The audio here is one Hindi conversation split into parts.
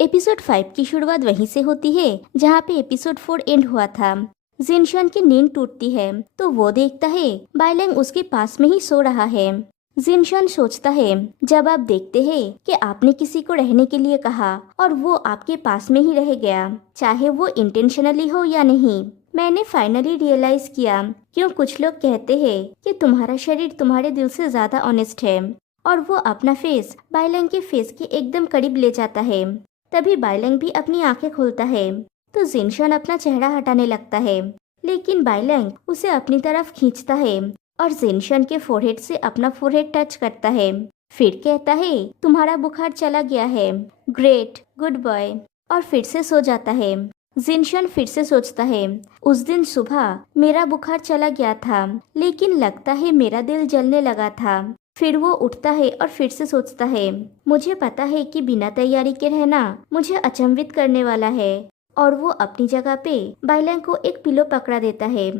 एपिसोड 5 की शुरुआत वहीं से होती है जहाँ पे एपिसोड 4 एंड हुआ था। जिनशन की नींद टूटती है तो वो देखता है बाइलैंग उसके पास में ही सो रहा है। जिनशन सोचता है, जब आप देखते हैं कि आपने किसी को रहने के लिए कहा और वो आपके पास में ही रह गया, चाहे वो इंटेंशनली हो या नहीं। मैंने फाइनली रियलाइज किया क्यों कुछ लोग कहते हैं कि तुम्हारा शरीर तुम्हारे दिल से ज्यादा ऑनेस्ट है। और वो अपना फेस बाइलैंग के फेस के एकदम करीब ले जाता है। तभी बाइलैंग भी अपनी आंखें खोलता है तो जिनशन अपना चेहरा हटाने लगता है, लेकिन बाइलैंग उसे अपनी तरफ खींचता है और जिनशन के फोरहेड से अपना फोरहेड टच करता है। फिर कहता है, तुम्हारा बुखार चला गया है, ग्रेट, गुड बॉय, और फिर से सो जाता है। जिनशन फिर से सोचता है, उस दिन सुबह मेरा बुखार चला गया था, लेकिन लगता है मेरा दिल जलने लगा था। फिर वो उठता है और फिर से सोचता है, मुझे पता है कि बिना तैयारी के रहना मुझे अचंभित करने वाला है। और वो अपनी जगह पे बाइलैंग को एक पिलो पकड़ा देता है।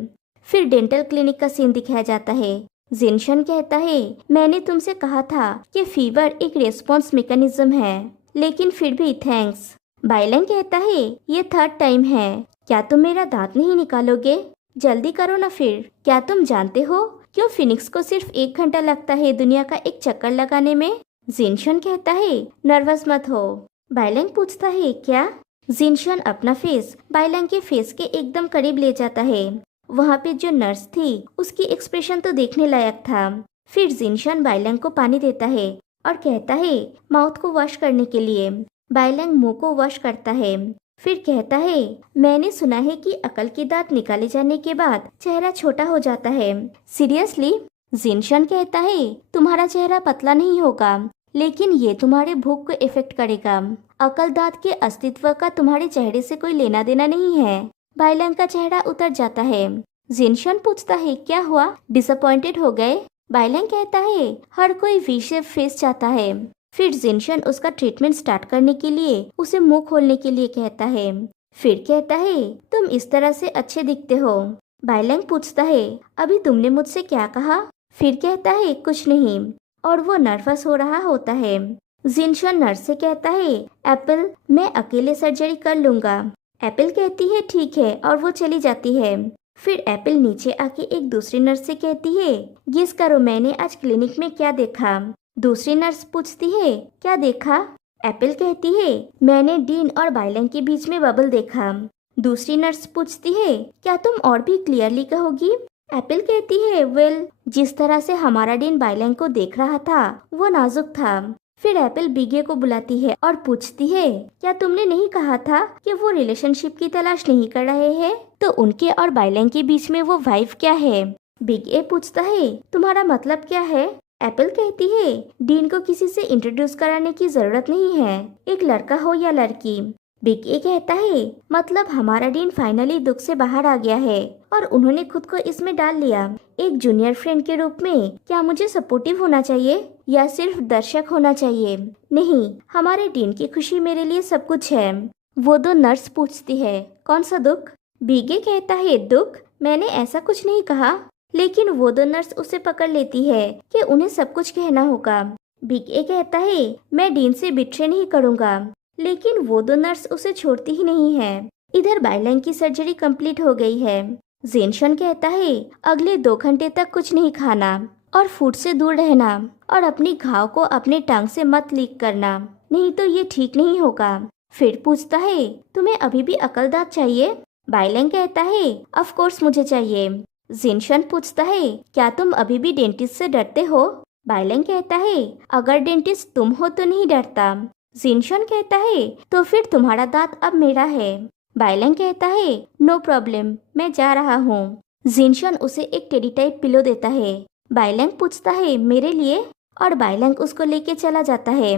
फिर डेंटल क्लिनिक का सीन दिखाया जाता है। जिनशन कहता है, मैंने तुमसे कहा था कि फीवर एक रेस्पॉन्स मैकेनिज्म है, लेकिन फिर भी थैंक्स। बाइलैंग कहता है, ये थर्ड टाइम है, क्या तुम मेरा दांत नहीं निकालोगे? जल्दी करो ना फिर। क्या तुम जानते हो क्यों फिनिक्स को सिर्फ 1 घंटा लगता है दुनिया का एक चक्कर लगाने में? जिनशन कहता है, नर्वस मत हो। बाइलैंग पूछता है, क्या? जिनशन अपना फेस बाइलैंग के फेस के एकदम करीब ले जाता है। वहाँ पे जो नर्स थी उसकी एक्सप्रेशन तो देखने लायक था। फिर जिनशन बाइलैंग को पानी देता है और कहता है माउथ को वॉश करने के लिए। बाइलैंग मुंह को वॉश करता है। फिर कहता है, मैंने सुना है कि अकल के दांत निकाले जाने के बाद चेहरा छोटा हो जाता है। सीरियसली? जिनशन कहता है, तुम्हारा चेहरा पतला नहीं होगा, लेकिन ये तुम्हारे भूख को इफेक्ट करेगा। अकल दांत के अस्तित्व का तुम्हारे चेहरे से कोई लेना देना नहीं है। बाइलैंग का चेहरा उतर जाता है। जिनशन पूछता है, क्या हुआ, डिसअपॉइंटेड हो गए? बाइलैंग कहता है, हर कोई वी शेप फेस चाहता है। फिर जिनशन उसका ट्रीटमेंट स्टार्ट करने के लिए उसे मुंह खोलने के लिए कहता है। फिर कहता है, तुम इस तरह से अच्छे दिखते हो। बाइलैंग पूछता है, अभी तुमने मुझसे क्या कहा? फिर कहता है, कुछ नहीं, और वो नर्वस हो रहा होता है। जिनशन नर्स से कहता है, एप्पल, मैं अकेले सर्जरी कर लूंगा। एप्पल कहती है, ठीक है, और वो चली जाती है। फिर एप्पल नीचे आके एक दूसरी नर्स से कहती है, गेस करो मैंने आज क्लिनिक में क्या देखा? दूसरी नर्स पूछती है, क्या देखा? एप्पल कहती है, मैंने डीन और बाइलैंग के बीच में बबल देखा। दूसरी नर्स पूछती है, क्या तुम और भी क्लियरली कहोगी? एप्पल कहती है, वेल, जिस तरह से हमारा डीन बाइलैंग को देख रहा था वो नाजुक था। फिर एप्पल बिगे को बुलाती है और पूछती है, क्या तुमने नहीं कहा था कि वो रिलेशनशिप की तलाश नहीं कर रहे हैं? तो उनके और बाइलैंग के बीच में वो वाइफ क्या है? बिग ए पूछता है, तुम्हारा मतलब क्या है? एप्पल कहती है, डीन को किसी से इंट्रोड्यूस कराने की जरूरत नहीं है, एक लड़का हो या लड़की। बिग ए कहता है, मतलब हमारा डीन फाइनली दुख से बाहर आ गया है और उन्होंने खुद को इसमें डाल लिया। एक जूनियर फ्रेंड के रूप में क्या मुझे सपोर्टिव होना चाहिए या सिर्फ दर्शक होना चाहिए? नहीं, हमारे डीन की खुशी मेरे लिए सब कुछ है। वो दो नर्स पूछती है, कौन सा दुख? बिग ए कहता है, दुख? मैंने ऐसा कुछ नहीं कहा। लेकिन वो दो नर्स उसे पकड़ लेती है कि उन्हें सब कुछ कहना होगा। बिग ए कहता है, मैं डीन से बिट्रे नहीं करूँगा। लेकिन वो दो नर्स उसे छोड़ती ही नहीं है। इधर बाइलैंग की सर्जरी कंप्लीट हो गई है। जिनशन कहता है, अगले 2 घंटे तक कुछ नहीं खाना और फूड से दूर रहना और अपनी घाव को अपने टंग से मत लीक करना, नहीं तो ये ठीक नहीं होगा। फिर पूछता है, तुम्हें अभी भी अकल दांत चाहिए? बाइलैंग कहता है, ऑफ कोर्स मुझे चाहिए। जिनशन पूछता है, क्या तुम अभी भी डेंटिस्ट से डरते हो? बाइलैंग कहता है, अगर डेंटिस्ट तुम हो तो नहीं डरता। जिनशन कहता है, तो फिर तुम्हारा दांत अब मेरा है। बाइलैंग कहता है, नो प्रॉब्लम, मैं जा रहा हूँ। जिनशन उसे एक टेडी टाइप पिलो देता है। बाइलैंग पूछता है, मेरे लिए? और बाइलैंग उसको लेके चला जाता है।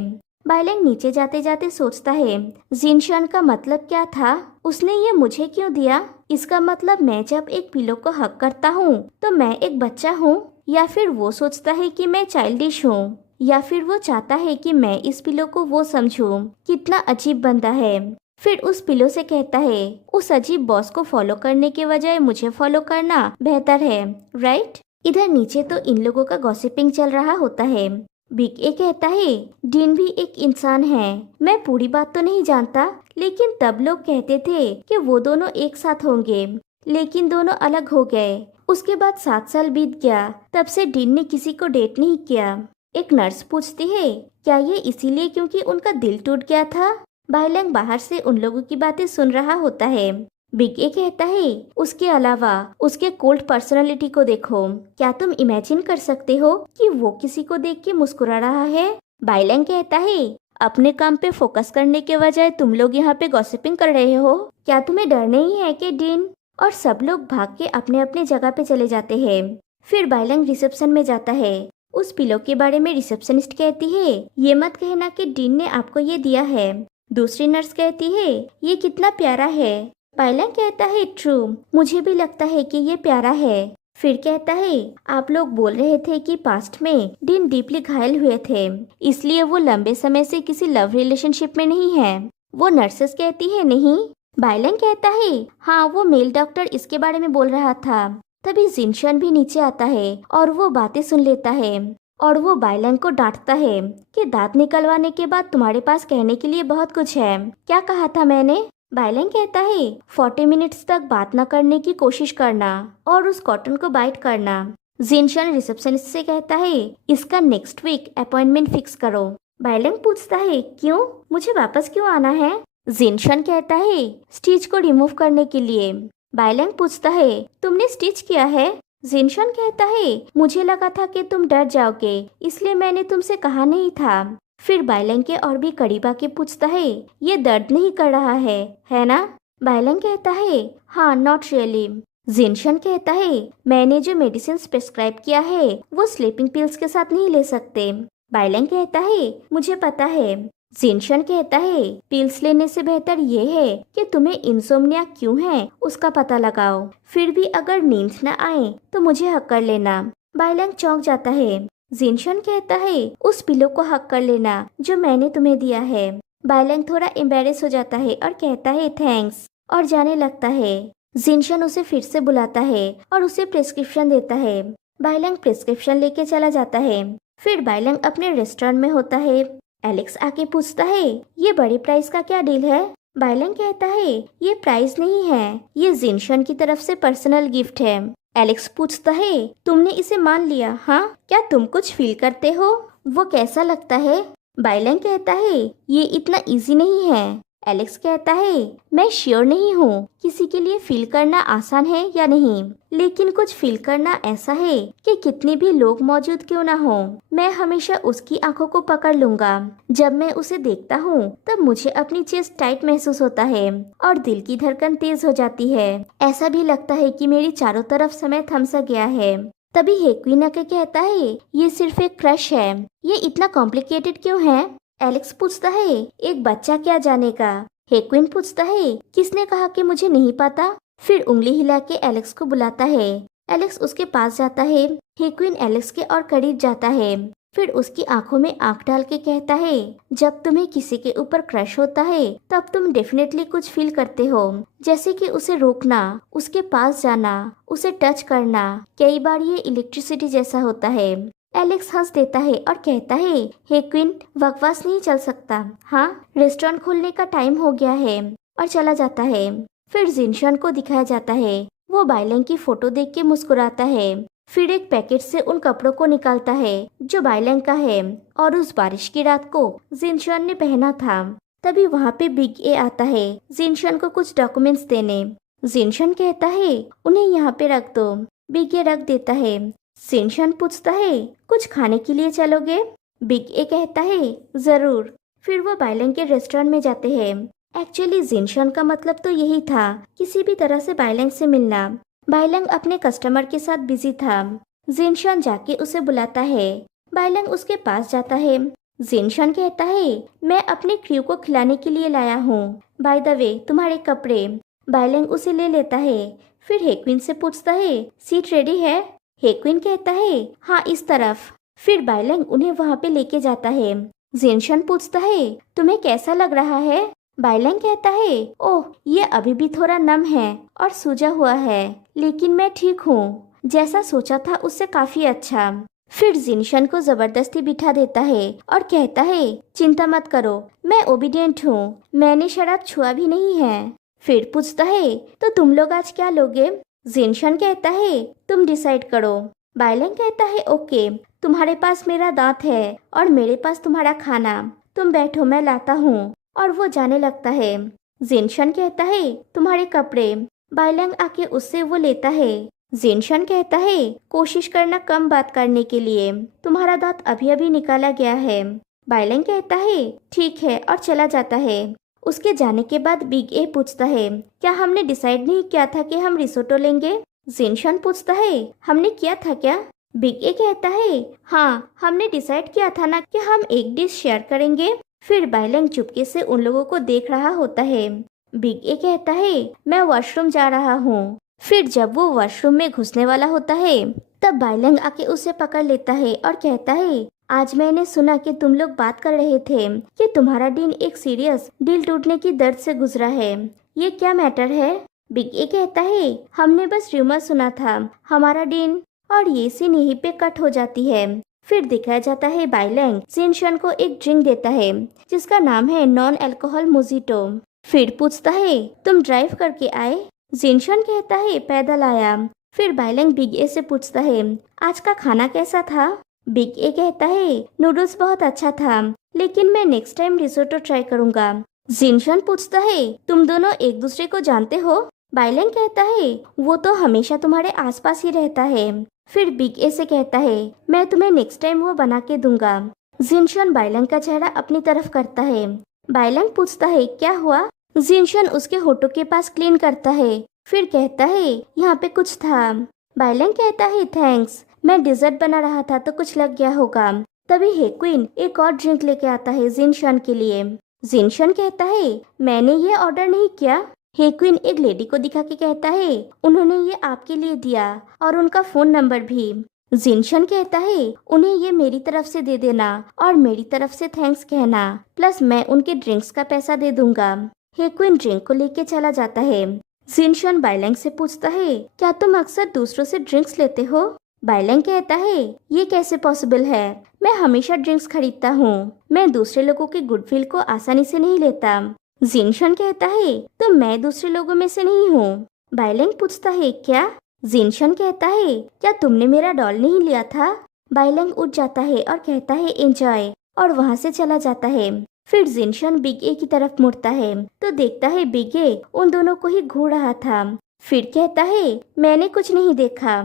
बाइलैंग नीचे जाते जाते सोचता है, जिनशन का मतलब क्या था? उसने ये मुझे क्यों दिया? इसका मतलब मैं जब एक पिलो को हक करता हूँ तो मैं एक बच्चा हूँ? या फिर वो सोचता है कि मैं चाइल्डिश हूँ? या फिर वो चाहता है कि मैं इस पिलो को वो समझूं? कितना अजीब बंदा है। फिर उस पिलो से कहता है, उस अजीब बॉस को फॉलो करने के बजाय मुझे फॉलो करना बेहतर है, राइट? इधर नीचे तो इन लोगों का गॉसिपिंग चल रहा होता है। बिग ए कहता है डीन भी एक इंसान है। मैं पूरी बात तो नहीं जानता, लेकिन तब लोग कहते थे कि वो दोनों एक साथ होंगे, लेकिन दोनों अलग हो गए। उसके बाद 7 साल बीत गया, तब से डीन ने किसी को डेट नहीं किया। एक नर्स पूछती है क्या ये इसीलिए क्योंकि उनका दिल टूट गया था। बाइलैंग बाहर से उन लोगों की बातें सुन रहा होता है। बिग ए कहता है उसके अलावा उसके कोल्ड पर्सनालिटी को देखो, क्या तुम इमेजिन कर सकते हो कि वो किसी को देख के मुस्कुरा रहा है। बाइलैंग कहता है अपने काम पे फोकस करने के बजाय तुम लोग यहाँ पे गॉसिपिंग कर रहे हो। क्या तुम्हें डर नहीं है कि डीन? और सब लोग भाग के अपने अपने जगह पे चले जाते हैं। फिर बाइलैंग रिसेप्शन में जाता है। उस पिलो के बारे में रिसेप्शनिस्ट कहती है ये मत कहना कि डीन ने आपको ये दिया है। दूसरी नर्स कहती है ये कितना प्यारा है। बाइलैंग कहता है ट्रू, मुझे भी लगता है कि ये प्यारा है। फिर कहता है आप लोग बोल रहे थे कि पास्ट में डीन डीपली घायल हुए थे, इसलिए वो लंबे समय से किसी लव रिलेशनशिप में नहीं है। वो नर्सेस कहती है नहीं। बाइलैंग कहता है हाँ, वो मेल डॉक्टर इसके बारे में बोल रहा था। तभी जिनशन भी नीचे आता है और वो बातें सुन लेता है और वो बाइलैंग को डांटता है कि दांत निकलवाने के बाद तुम्हारे पास कहने के लिए बहुत कुछ है। क्या कहा था मैंने? बाइलैंग कहता है 40 मिनट्स तक बात न करने की कोशिश करना और उस कॉटन को बाइट करना। जिनशन रिसेप्शनिस्ट से कहता है इसका नेक्स्ट वीक अपॉइंटमेंट फिक्स करो। बाइलैंग पूछता है क्यों, मुझे वापस क्यों आना है? जिनशन कहता है स्टिच को रिमूव करने के लिए। बाइलैंग पूछता है तुमने स्टिच किया है? जिनशन कहता है मुझे लगा था कि तुम डर जाओगे, इसलिए मैंने तुमसे कहा नहीं था। फिर बाइलैंग के और भी करीब आके पूछता है ये दर्द नहीं कर रहा है ना? बाइलैंग कहता है हाँ, नॉट रियली। जिनशन कहता है मैंने जो मेडिसिन प्रिस्क्राइब किया है वो स्लीपिंग पिल्स के साथ नहीं ले सकते। बाइलैंग कहता है मुझे पता है। जिनशन कहता है पिल्स लेने से बेहतर ये है कि तुम्हें इंसोम्निया क्यों है उसका पता लगाओ, फिर भी अगर नींद न आए तो मुझे हक कर लेना। बाइलैंग चौंक जाता है। जिनशन कहता है उस पिलो को हक कर लेना जो मैंने तुम्हें दिया है। बाइलैंग थोड़ा एम्बेरेस हो जाता है और कहता है थैंक्स और जाने लगता है। जिनशन उसे फिर से बुलाता है और उसे प्रिस्क्रिप्शन देता है। बाइलैंग प्रिस्क्रिप्शन लेके चला जाता है। फिर बाइलैंग अपने रेस्टोरेंट में होता है। एलेक्स आके पूछता है ये बड़े प्राइस का क्या डील है? बाइलैंग कहता है ये प्राइस नहीं है, ये जिनशन की तरफ से पर्सनल गिफ्ट है। एलेक्स पूछता है तुमने इसे मान लिया? हाँ, क्या तुम कुछ फील करते हो? वो कैसा लगता है? बाइलैंग कहता है ये इतना इजी नहीं है। एलेक्स कहता है मैं श्योर नहीं हूँ किसी के लिए फील करना आसान है या नहीं, लेकिन कुछ फील करना ऐसा है कि कितने भी लोग मौजूद क्यों ना हो, मैं हमेशा उसकी आंखों को पकड़ लूंगा। जब मैं उसे देखता हूँ तब मुझे अपनी चेस्ट टाइट महसूस होता है और दिल की धड़कन तेज हो जाती है। ऐसा भी लगता है कि मेरी चारों तरफ समय थम सा गया है। तभी हेक्विन आके कहता है ये सिर्फ एक क्रश है, ये इतना कॉम्प्लिकेटेड क्यों है? एलेक्स पूछता है एक बच्चा क्या जानेगा। हेक्विन पूछता है किसने कहा कि मुझे नहीं पता? फिर उंगली हिला के एलेक्स को बुलाता है। एलेक्स उसके पास जाता है। हेक्विन एलेक्स के और करीब जाता है। फिर उसकी आंखों में आंख डाल के कहता है जब तुम्हें किसी के ऊपर क्रश होता है तब तुम डेफिनेटली कुछ फील करते हो, जैसे कि उसे रोकना, उसके पास जाना, उसे टच करना। कई बार ये इलेक्ट्रिसिटी जैसा होता है। एलेक्स हंस देता है और कहता है हेक्विन बकवास नहीं चल सकता, हाँ रेस्टोरेंट खोलने का टाइम हो गया है, और चला जाता है। फिर जिनशन को दिखाया जाता है। वो बाइलैंग की फोटो देख के मुस्कुराता है। फिर एक पैकेट से उन कपड़ों को निकालता है जो बाइलैंग का है और उस बारिश की रात को जिनशन ने पहना था। तभी वहाँ पे बिग ए आता है जिनशन को कुछ डॉक्यूमेंट्स देने। जिनशन कहता है उन्हें यहाँ पे रख दो। बिग ए रख देता है। जिनशन पूछता है कुछ खाने के लिए चलोगे? बिग ए कहता है जरूर। फिर वो बाइलैंग के रेस्टोरेंट में जाते हैं। एक्चुअली जिनशन का मतलब तो यही था, किसी भी तरह से बाइलैंग से मिलना। बाइलैंग अपने कस्टमर के साथ बिजी था। जिनशन जाके उसे बुलाता है। बाइलैंग उसके पास जाता है। जिनशन कहता है मैं अपने क्रू को खिलाने के लिए लाया हूँ, बाय द वे तुम्हारे कपड़े। बाइलैंग उसे ले लेता है। फिर हेक्विन से पूछता है सीट रेडी है? हेक्विन कहता है हाँ, इस तरफ। फिर बाइलैंग उन्हें वहाँ पे लेके जाता है। जिनशन पूछता है तुम्हें कैसा लग रहा है? बाइलैंग कहता है ओह, ये अभी भी थोड़ा नम है और सूजा हुआ है, लेकिन मैं ठीक हूँ, जैसा सोचा था उससे काफी अच्छा। फिर जिनशन को जबरदस्ती बिठा देता है और कहता है चिंता मत करो, मैं ओबीडियंट हूँ, मैंने शराब छुआ भी नहीं है। फिर पूछता है तो तुम लोग आज क्या लोगे? जिनशन कहता है तुम डिसाइड करो। बाइलेंग कहता है ओके, तुम्हारे पास मेरा दांत है और मेरे पास तुम्हारा खाना, तुम बैठो मैं लाता हूँ। और वो जाने लगता है। जिनशन कहता है तुम्हारे कपड़े। बाइलेंग आके उससे वो लेता है। जिनशन कहता है कोशिश करना कम बात करने के लिए, तुम्हारा दांत अभी अभी निकाला गया है। बाइलेंग कहता है ठीक है और चला जाता है। उसके जाने के बाद बिग ए पूछता है क्या हमने डिसाइड नहीं किया था कि हम रिसोटो लेंगे? जिनशन पूछता है हमने किया था क्या? बिग ए कहता है हाँ, हमने डिसाइड किया था ना कि हम एक डिश शेयर करेंगे। फिर बाइलेंग चुपके से उन लोगों को देख रहा होता है। बिग ए कहता है मैं वॉशरूम जा रहा हूँ। फिर जब वो वॉशरूम में घुसने वाला होता है तब बाइलेंग आके उसे पकड़ लेता है और कहता है आज मैंने सुना कि तुम लोग बात कर रहे थे कि तुम्हारा डीन एक सीरियस दिल टूटने की दर्द से गुजरा है, ये क्या मैटर है? बिग ए कहता है हमने बस र्यूमर सुना था, हमारा डीन। और ये सीन यहीं पे कट हो जाती है। फिर दिखाया जाता है बाइलेंग जिनशन को एक ड्रिंक देता है जिसका नाम है नॉन अल्कोहल मोजिटो। फिर पूछता है तुम ड्राइव करके आए? जिनशन कहता है पैदल आया। फिर बाइलेंग बिग ए से पूछता है आज का खाना कैसा था? बिग ए कहता है नूडल्स बहुत अच्छा था, लेकिन मैं नेक्स्ट टाइम रिसोटो ट्राई करूंगा। जिनशन पूछता है तुम दोनों एक दूसरे को जानते हो? बाइलेंग कहता है वो तो हमेशा तुम्हारे आसपास ही रहता है। फिर बिग ए से कहता है मैं तुम्हें नेक्स्ट टाइम वो बना के दूंगा। जिनशन बाइलेंग का चेहरा अपनी तरफ करता है। बाइलेंग पूछता है क्या हुआ? जिनशन उसके होठों के पास क्लीन करता है। फिर कहता है यहाँ पे कुछ था। बाइलेंग कहता है थैंक्स, मैं डिजर्ट बना रहा था तो कुछ लग गया होगा। तभी हेक्विन एक और ड्रिंक लेके आता है जिनशन के लिए। जिनशन कहता है मैंने ये ऑर्डर नहीं किया। हेक्विन एक लेडी को दिखा के कहता है उन्होंने ये आपके लिए दिया और उनका फोन नंबर भी। जिनशन कहता है उन्हें ये मेरी तरफ से दे देना और मेरी तरफ से थैंक्स कहना, प्लस मैं उनके ड्रिंक्स का पैसा दे दूंगा। हेक्विन ड्रिंक को लेके चला जाता है। जिनशन बाइलेंग से पूछता है क्या तुम अक्सर दूसरों से ड्रिंक्स लेते हो? बाइलेंग कहता है ये कैसे पॉसिबल है, मैं हमेशा ड्रिंक्स खरीदता हूँ, मैं दूसरे लोगों की गुडविल को आसानी से नहीं लेता। जिनशन कहता है तो मैं दूसरे लोगों में से नहीं हूँ। बाइलेंग पूछता है क्या? जिनशन कहता है क्या तुमने मेरा डॉल नहीं लिया था? बाइलेंग उठ जाता है और कहता है एंजॉय, और वहाँ से चला जाता है। फिर जिनशन बिग ए की तरफ मुड़ता है तो देखता है बिग ए उन दोनों को ही घूर रहा था। फिर कहता है मैंने कुछ नहीं देखा।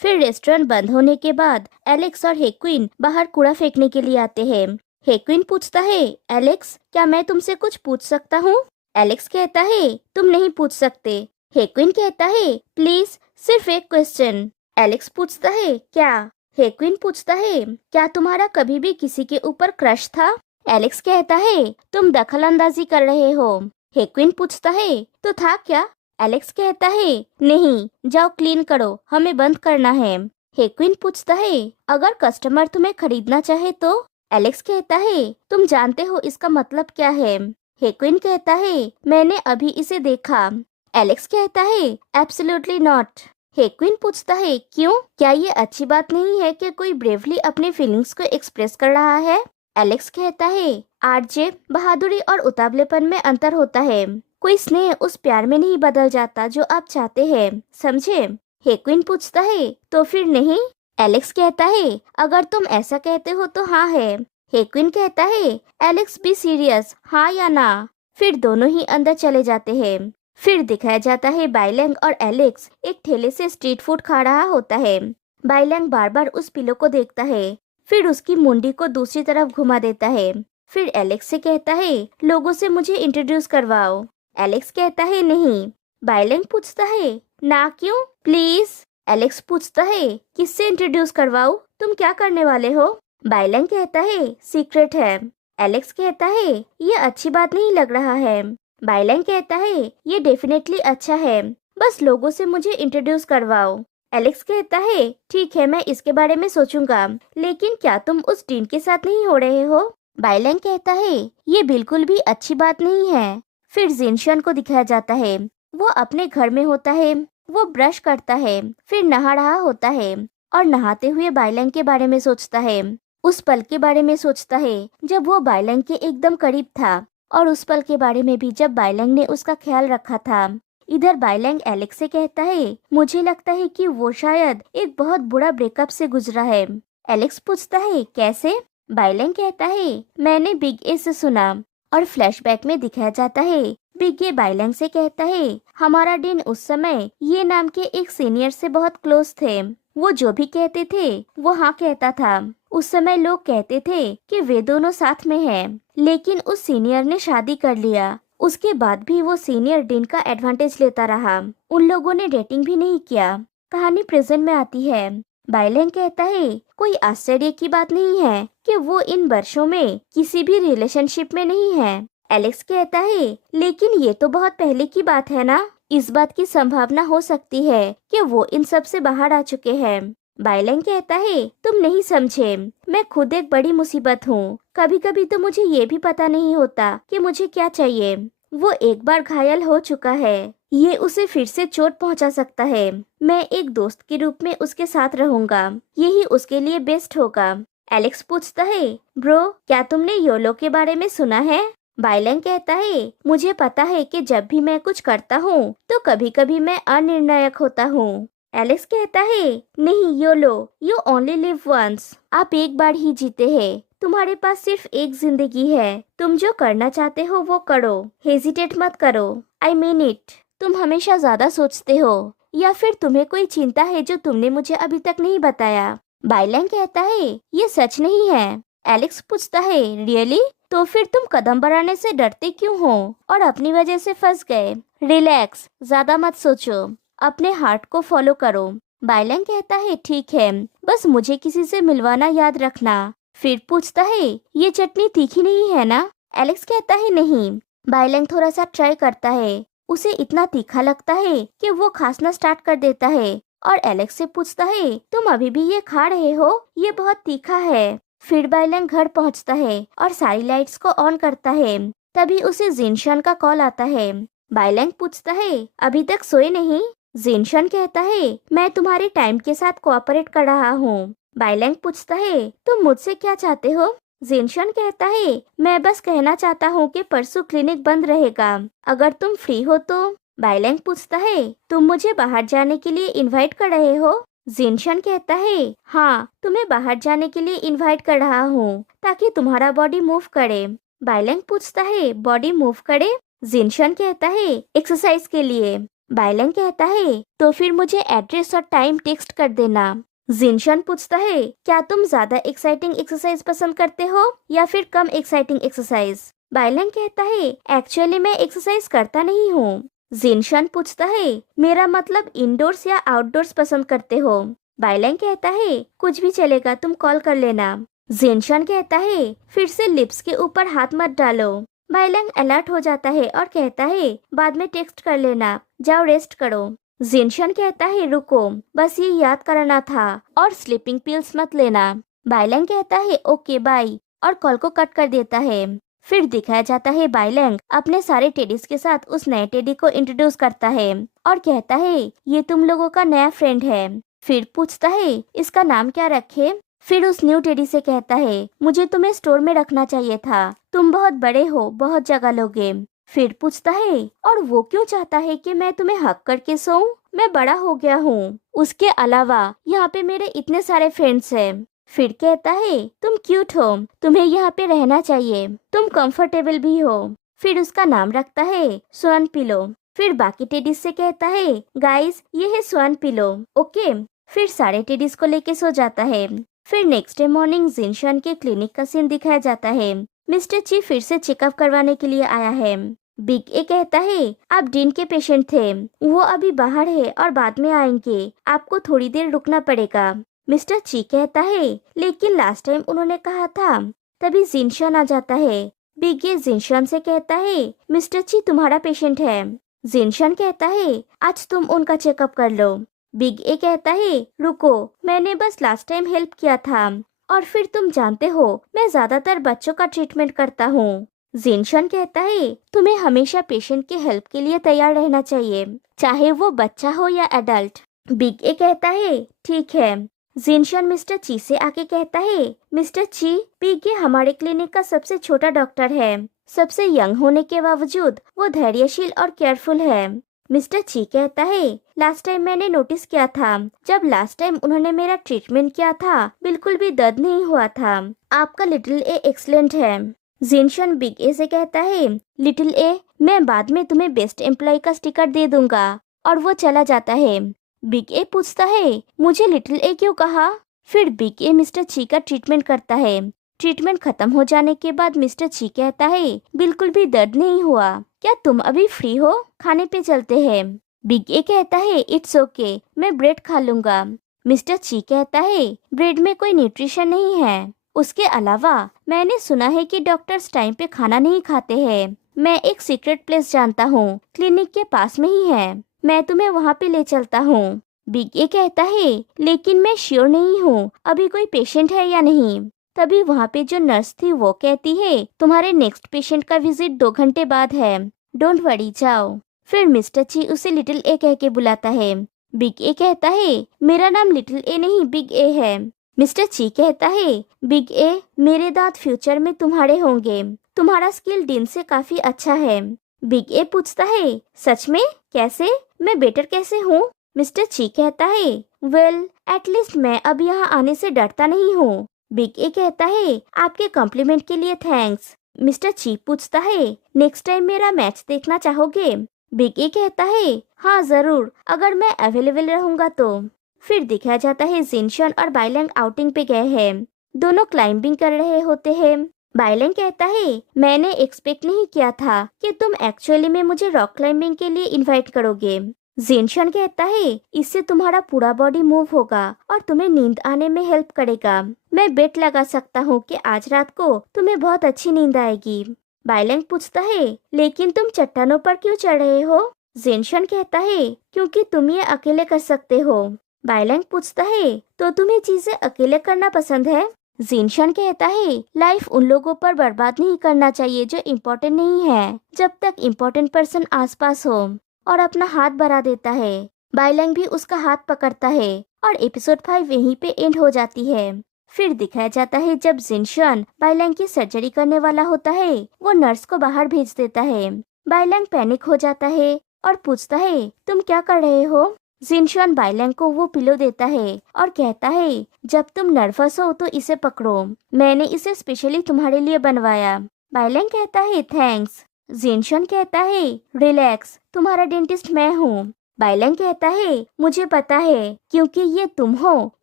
फिर रेस्टोरेंट बंद होने के बाद एलेक्स और हेक्विन बाहर कूड़ा फेंकने के लिए आते हैं। हेक्विन पूछता है एलेक्स क्या मैं तुमसे कुछ पूछ सकता हूँ? एलेक्स कहता है तुम नहीं पूछ सकते। हेक्विन कहता है प्लीज सिर्फ एक क्वेश्चन। एलेक्स पूछता है क्या? हेक्विन पूछता है क्या तुम्हारा कभी भी किसी के ऊपर क्रश था? एलेक्स कहता है तुम दखल अंदाजी कर रहे हो। हेक्विन पूछता है तो था क्या? एलेक्स कहता है नहीं, जाओ क्लीन करो, हमें बंद करना है। हेक्विन पूछता है अगर कस्टमर तुम्हें खरीदना चाहे तो? एलेक्स कहता है तुम जानते हो इसका मतलब क्या है? हेक्विन कहता है मैंने अभी इसे देखा। एलेक्स कहता है एब्सोल्युटली नॉट। हेक्विन पूछता है क्यों, क्या ये अच्छी बात नहीं है कि कोई ब्रेवली अपने फीलिंग्स को एक्सप्रेस कर रहा है? एलेक्स कहता है आरजे, बहादुरी और उतावलेपन में अंतर होता है, कोई स्नेह उस प्यार में नहीं बदल जाता जो आप चाहते हैं, समझे? हेक्विन पूछता है तो फिर नहीं? एलेक्स कहता है अगर तुम ऐसा कहते हो तो हाँ है। हेक्विन कहता है एलेक्स बी सीरियस, हाँ या ना? फिर दोनों ही अंदर चले जाते हैं। फिर दिखाया जाता है बाइलेंग और एलेक्स एक ठेले से स्ट्रीट फूड खा रहा होता है। बाइलेंग बार बार उस पिलो को देखता है, फिर उसकी मुंडी को दूसरी तरफ घुमा देता है। फिर एलेक्स से कहता है लोगों से मुझे इंट्रोड्यूस करवाओ। एलेक्स कहता है नहीं। बाइलेंग पूछता है ना क्यों, प्लीज? एलेक्स पूछता है किससे इंट्रोड्यूस करवाऊं, तुम क्या करने वाले हो? बाइलेंग कहता है सीक्रेट है। एलेक्स कहता है ये अच्छी बात नहीं लग रहा है। बाइलेंग कहता है ये डेफिनेटली अच्छा है, बस लोगों से मुझे इंट्रोड्यूस करवाओ। एलेक्स कहता है ठीक है, मैं इसके बारे में सोचूंगा, लेकिन क्या तुम उस डीन के साथ नहीं हो रहे हो? बाइलेंग कहता है ये बिल्कुल भी अच्छी बात नहीं है। फिर जिनशन को दिखाया जाता है, वो अपने घर में होता है, वो ब्रश करता है, फिर नहा रहा होता है। और नहाते हुए बाइलैंग के बारे में सोचता है। उस पल के बारे में सोचता है जब वो बाइलैंग के एकदम करीब था, और उस पल के बारे में भी जब बाइलैंग ने उसका ख्याल रखा था। इधर बाइलैंग एलेक्स से कहता है, मुझे लगता है कि वो शायद एक बहुत बुरा ब्रेकअप से गुजरा है। एलेक्स पूछता है, कैसे? बाइलैंग कहता है, मैंने बिग ए से सुना। और फ्लैशबैक में दिखाया जाता है, बिग ए बाइलैंग से कहता है, हमारा डीन उस समय ये नाम के एक सीनियर से बहुत क्लोज थे। वो जो भी कहते थे वो हाँ कहता था। उस समय लोग कहते थे कि वे दोनों साथ में हैं, लेकिन उस सीनियर ने शादी कर लिया। उसके बाद भी वो सीनियर डीन का एडवांटेज लेता रहा। उन लोगों ने डेटिंग भी नहीं किया। कहानी प्रेजेंट में आती है। बाइलैंग कहता है, कोई आश्चर्य की बात नहीं है कि वो इन वर्षों में किसी भी रिलेशनशिप में नहीं है। एलेक्स कहता है, लेकिन ये तो बहुत पहले की बात है ना। इस बात की संभावना हो सकती है कि वो इन सब से बाहर आ चुके हैं। बाइलैंग कहता है, तुम नहीं समझे, मैं खुद एक बड़ी मुसीबत हूँ। कभी कभी तो मुझे ये भी पता नहीं होता कि मुझे क्या चाहिए। वो एक बार घायल हो चुका है, ये उसे फिर से चोट पहुंचा सकता है। मैं एक दोस्त के रूप में उसके साथ रहूंगा, यही उसके लिए बेस्ट होगा। एलेक्स पूछता है, ब्रो, क्या तुमने योलो के बारे में सुना है? बाइलैंग कहता है, मुझे पता है कि जब भी मैं कुछ करता हूँ तो कभी कभी मैं अनिर्णायक होता हूँ। एलेक्स कहता है, नहीं YOLO, you only live once. आप एक बार ही जीते हैं, तुम्हारे पास सिर्फ एक जिंदगी है। तुम जो करना चाहते हो वो करो, हेजिटेट मत करो। I mean it. तुम हमेशा ज्यादा सोचते हो, या फिर तुम्हें कोई चिंता है जो तुमने मुझे अभी तक नहीं बताया? बाइलैंग कहता है, ये सच नहीं है। एलेक्स पूछता है, रियली? तो फिर तुम कदम बढ़ाने से डरते क्यों हो और अपनी वजह से फंस गए? रिलैक्स, ज्यादा मत सोचो, अपने हार्ट को फॉलो करो। बाइलैंग कहता है, ठीक है, बस मुझे किसी से मिलवाना याद रखना। फिर पूछता है, ये चटनी तीखी नहीं है ना? एलेक्स कहता है, नहीं। बाइलैंग थोड़ा सा ट्राई करता है, उसे इतना तीखा लगता है कि वो खांसना स्टार्ट कर देता है। और एलेक्स से पूछता है, तुम अभी भी ये खा रहे हो? ये बहुत तीखा है। फिर बाइलैंग घर पहुंचता है और सारी लाइट्स को ऑन करता है। तभी उसे जिनशन का कॉल आता है। बाइलैंग पूछता है, अभी तक सोए नहीं? जिनशन कहता है, मैं तुम्हारे टाइम के साथ कोऑपरेट कर रहा हूँ। बाइलैंग पूछता है, तुम मुझसे क्या चाहते हो? जिनशन कहता है, मैं बस कहना चाहता हूँ कि परसों क्लिनिक बंद रहेगा, अगर तुम फ्री हो तो। बाइलैंग पूछता है, तुम मुझे बाहर जाने के लिए इनवाइट कर रहे हो? जिनशन कहता है, हाँ, तुम्हें बाहर जाने के लिए इनवाइट कर रहा हूँ ताकि तुम्हारा बॉडी मूव करे। बाइलैंग पूछता है, बॉडी मूव करे? जिनशन कहता है, एक्सरसाइज के लिए। बाइलैंग कहता है, तो फिर मुझे एड्रेस और टाइम टेक्स्ट कर देना। जिनशन पूछता है, क्या तुम ज्यादा एक्साइटिंग एक्सरसाइज पसंद करते हो या फिर कम एक्साइटिंग एक्सरसाइज? बाइलैंग कहता है, एक्चुअली मैं एक्सरसाइज करता नहीं हूँ। जिनशन पूछता है, मेरा मतलब इंडोर्स या आउटडोर्स पसंद करते हो? बाइलैंग कहता है, कुछ भी चलेगा, तुम कॉल कर लेना। जिनशन कहता है, फिर से लिप्स के ऊपर हाथ मत डालो। बाइलैंग अलर्ट हो जाता है और कहता है, बाद में टेक्स्ट कर लेना, जाओ रेस्ट करो। जिनशन कहता है, रुको, बस ये याद करना था, और स्लीपिंग पिल्स मत लेना। बाइलैंग कहता है, ओके बाय, और कॉल को कट कर देता है। फिर दिखाया जाता है, बाइलैंग अपने सारे टेडीज के साथ उस नए टेडी को इंट्रोड्यूस करता है और कहता है, ये तुम लोगों का नया फ्रेंड है। फिर पूछता है, इसका नाम क्या रखे? फिर उस न्यू टेडी से कहता है, मुझे तुम्हें स्टोर में रखना चाहिए था, तुम बहुत बड़े हो, बहुत जगह लोगे। फिर पूछता है, और वो क्यों चाहता है कि मैं तुम्हें हक करके सोऊं? मैं बड़ा हो गया हूँ, उसके अलावा यहाँ पे मेरे इतने सारे फ्रेंड्स हैं। फिर कहता है, तुम क्यूट हो, तुम्हें यहाँ पे रहना चाहिए, तुम कंफर्टेबल भी हो। फिर उसका नाम रखता है स्वान पिलो। फिर बाकी टेडीज से कहता है, गाइस, ये है स्वान पिलो, ओके। फिर सारे टेडीज को लेके सो जाता है। फिर नेक्स्ट डे मॉर्निंग जिनशन के क्लिनिक का सीन दिखाया जाता है। मिस्टर ची फिर से चेकअप करवाने के लिए आया है। बिग ए कहता है, आप डीन के पेशेंट थे, वो अभी बाहर है और बाद में आएंगे, आपको थोड़ी देर रुकना पड़ेगा। मिस्टर ची कहता है, लेकिन लास्ट टाइम उन्होंने कहा था। तभी जिनशन आ जाता है। बिग ए जिनशन से कहता है, मिस्टर ची तुम्हारा पेशेंट है। जिनशन कहता है, आज तुम उनका चेकअप कर लो। बिग ए कहता है, रुको, मैंने बस लास्ट टाइम हेल्प किया था, और फिर तुम जानते हो मैं ज्यादातर बच्चों का ट्रीटमेंट करता हूँ। जिनशन कहता है, तुम्हें हमेशा पेशेंट के हेल्प के लिए तैयार रहना चाहिए, चाहे वो बच्चा हो या एडल्ट। बिग ए कहता है, ठीक है। जिनशन मिस्टर ची से आके कहता है, मिस्टर ची, बिग ए हमारे क्लिनिक का सबसे छोटा डॉक्टर है। सबसे यंग होने के बावजूद वो धैर्यशील और केयरफुल है। मिस्टर ची कहता है, लास्ट टाइम मैंने नोटिस किया था, जब लास्ट टाइम उन्होंने मेरा ट्रीटमेंट किया था बिल्कुल भी दर्द नहीं हुआ था। आपका लिटिल ए एक्सीलेंट है। जिनशन बिग ए से कहता है, लिटिल ए, मैं बाद में तुम्हें बेस्ट एम्प्लॉय का स्टिकर दे दूंगा, और वो चला जाता है। बिग ए पूछता है, मुझे लिटिल ए क्यों कहा? फिर बिग ए मिस्टर ची का ट्रीटमेंट करता है। ट्रीटमेंट खत्म हो जाने के बाद मिस्टर ची कहता है, बिल्कुल भी दर्द नहीं हुआ। क्या तुम अभी फ्री हो? खाने पे चलते हैं। बिग ए कहता है, इट्स ओके, मैं ब्रेड खा लूंगा। मिस्टर ची कहता है, ब्रेड में कोई न्यूट्रिशन नहीं है। उसके अलावा मैंने सुना है कि डॉक्टर्स टाइम पे खाना नहीं खाते हैं। मैं एक सीक्रेट प्लेस जानता हूँ, क्लिनिक के पास में ही है, मैं तुम्हें वहाँ पे ले चलता हूँ। बिग ए कहता है, लेकिन मैं श्योर नहीं हूँ अभी कोई पेशेंट है या नहीं। तभी वहाँ पे जो नर्स थी वो कहती है, तुम्हारे नेक्स्ट पेशेंट का विजिट 2 घंटे बाद है, डोंट वरी, जाओ। फिर मिस्टर ची उसे लिटिल ए कह के बुलाता है। बिग ए कहता है, मेरा नाम लिटिल ए नहीं बिग ए है। मिस्टर ची कहता है, बिग ए, मेरे दांत फ्यूचर में तुम्हारे होंगे, तुम्हारा स्किल दिन से काफी अच्छा है। बिग ए पूछता है, सच में? कैसे? मैं बेटर कैसे हूँ? मिस्टर ची कहता है, वेल, एटलीस्ट मैं अब यहाँ आने से डरता नहीं हूँ। बिग ए कहता है, आपके कॉम्प्लीमेंट के लिए थैंक्स। मिस्टर ची पूछता है, नेक्स्ट टाइम मेरा मैच देखना चाहोगे? बिग ए कहता है, हाँ जरूर, अगर मैं अवेलेबल रहूंगा तो। फिर दिखाया जाता है जिनशन और बाइलैंग आउटिंग पे गए हैं। दोनों क्लाइंबिंग कर रहे होते हैं। बाइलैंग कहता है, मैंने एक्सपेक्ट नहीं किया था कि तुम एक्चुअली में मुझे रॉक क्लाइंबिंग के लिए इनवाइट करोगे। जिनशन कहता है, इससे तुम्हारा पूरा बॉडी मूव होगा और तुम्हें नींद आने में हेल्प करेगा। मैं बेट लगा सकता हूँ कि आज रात को तुम्हें बहुत अच्छी नींद आएगी। बाइलैंग पूछता है, लेकिन तुम चट्टानों पर क्यों चढ़ रहे हो? जिनशन कहता है, क्योंकि तुम ये अकेले कर सकते हो। बाइलैंग पूछता है, तो तुम्हें चीजें अकेले करना पसंद है? जिनशन कहता है, लाइफ उन लोगों पर बर्बाद नहीं करना चाहिए जो इम्पोर्टेंट नहीं है, जब तक इम्पोर्टेंट पर्सन आसपास हो, और अपना हाथ बढ़ा देता है। बाइलैंग भी उसका हाथ पकड़ता है और एपिसोड 5 यहीं पे एंड हो जाती है। फिर दिखाया जाता है जब जिनशन बाइलैंग की सर्जरी करने वाला होता है, वो नर्स को बाहर भेज देता है। बाइलैंग पैनिक हो जाता है और पूछता है, तुम क्या कर रहे हो? जिनशन बाइलैंग को वो पिलो देता है और कहता है, जब तुम नर्वस हो तो इसे पकड़ो, मैंने इसे स्पेशली तुम्हारे लिए बनवाया। बाइलैंग कहता है, थैंक्स। जिनशन कहता है, रिलैक्स, तुम्हारा डेंटिस्ट मैं हूँ। बाइलैंग कहता है, मुझे पता है, क्योंकि ये तुम हो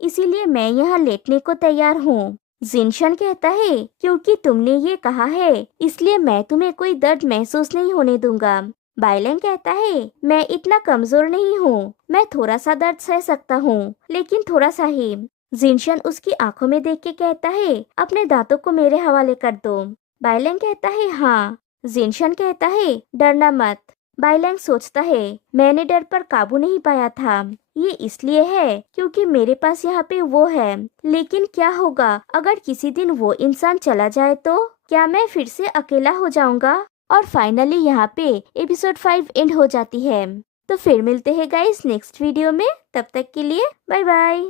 इसीलिए मैं यहाँ लेटने को तैयार हूँ। जिनशन कहता है, क्योंकि तुमने ये कहा है इसलिए मैं तुम्हें कोई दर्द महसूस नहीं होने दूंगा। बाइलैंग कहता है, मैं इतना कमजोर नहीं हूँ, मैं थोड़ा सा दर्द सह सकता हूँ, लेकिन थोड़ा सा ही। जिनशन उसकी आंखों में देख के कहता है, अपने दांतों को मेरे हवाले कर दो। बाइलैंग कहता है, हाँ। जिनशन कहता है, डरना मत। बाइलैंग सोचता है, मैंने डर पर काबू नहीं पाया था, ये इसलिए है क्योंकि मेरे पास यहाँ पे वो है, लेकिन क्या होगा अगर किसी दिन वो इंसान चला जाए तो? क्या मैं फिर से अकेला हो जाऊंगा? और फाइनली यहाँ पे एपिसोड 5 एंड हो जाती है। तो फिर मिलते हैं गाइस नेक्स्ट वीडियो में, तब तक के लिए बाय बाय।